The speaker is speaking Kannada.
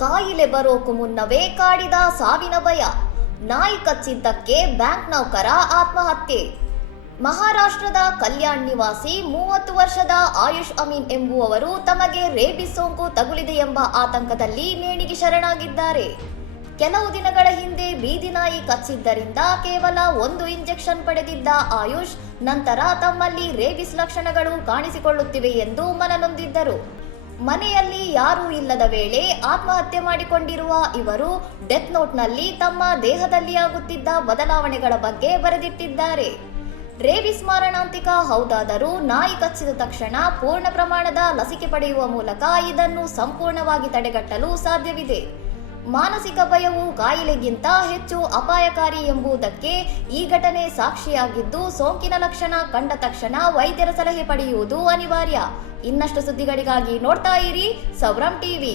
ಕಾಯಿಲೆ ಬರೋಕು ಮುನ್ನವೇ ಕಾಡಿದ ಸಾವಿನ ಭಯ. ನಾಯಿ ಕಚ್ಚಿದ್ದಕ್ಕೆ ಬ್ಯಾಂಕ್ ನೌಕರ ಆತ್ಮಹತ್ಯೆ. ಮಹಾರಾಷ್ಟ್ರದ ಕಲ್ಯಾಣ್ ನಿವಾಸಿ 30 ವರ್ಷದ ಆಯುಷ್ ಅಮೀನ್ ಎಂಬುವವರು ತಮಗೆ ರೇಬಿಸ್ ಸೋಂಕು ತಗುಲಿದೆ ಎಂಬ ಆತಂಕದಲ್ಲಿ ನೇಣಿಗೆ ಶರಣಾಗಿದ್ದಾರೆ. ಕೆಲವು ದಿನಗಳ ಹಿಂದೆ ಬೀದಿ ನಾಯಿ ಕಚ್ಚಿದ್ದರಿಂದ ಕೇವಲ 1 ಇಂಜೆಕ್ಷನ್ ಪಡೆದಿದ್ದ ಆಯುಷ್ ನಂತರ ತಮ್ಮಲ್ಲಿ ರೇಬಿಸ್ ಲಕ್ಷಣಗಳು ಕಾಣಿಸಿಕೊಳ್ಳುತ್ತಿವೆ ಎಂದು ಮನನೊಂದಿದ್ದರು. ಮನೆಯಲ್ಲಿ ಯಾರೂ ಇಲ್ಲದ ವೇಳೆ ಆತ್ಮಹತ್ಯೆ ಮಾಡಿಕೊಂಡಿರುವ ಇವರು ಡೆತ್ ನೋಟ್ನಲ್ಲಿ ತಮ್ಮ ದೇಹದಲ್ಲಿ ಆಗುತ್ತಿದ್ದ ಬದಲಾವಣೆಗಳ ಬಗ್ಗೆ ಬರೆದಿಟ್ಟಿದ್ದಾರೆ. ರೇಬಿಸ್ ಮಾರಣಾಂತಿಕ ಹೌದಾದರೂ ನಾಯಿ ಕಚ್ಚಿದ ತಕ್ಷಣ ಪೂರ್ಣ ಪ್ರಮಾಣದ ಲಸಿಕೆ ಪಡೆಯುವ ಮೂಲಕ ಇದನ್ನು ಸಂಪೂರ್ಣವಾಗಿ ತಡೆಗಟ್ಟಲು ಸಾಧ್ಯವಿದೆ. ಮಾನಸಿಕ ಭಯವು ಕಾಯಿಲೆಗಿಂತ ಹೆಚ್ಚು ಅಪಾಯಕಾರಿ ಎಂಬುದಕ್ಕೆ ಈ ಘಟನೆ ಸಾಕ್ಷಿಯಾಗಿದ್ದು, ಸೋಂಕಿನ ಲಕ್ಷಣ ಕಂಡ ತಕ್ಷಣ ವೈದ್ಯರ ಸಲಹೆ ಪಡೆಯುವುದು ಅನಿವಾರ್ಯ. ಇನ್ನಷ್ಟು ಸುದ್ದಿಗಳಿಗಾಗಿ ನೋಡ್ತಾ ಇರಿ ಸೌರಂ ಟಿವಿ.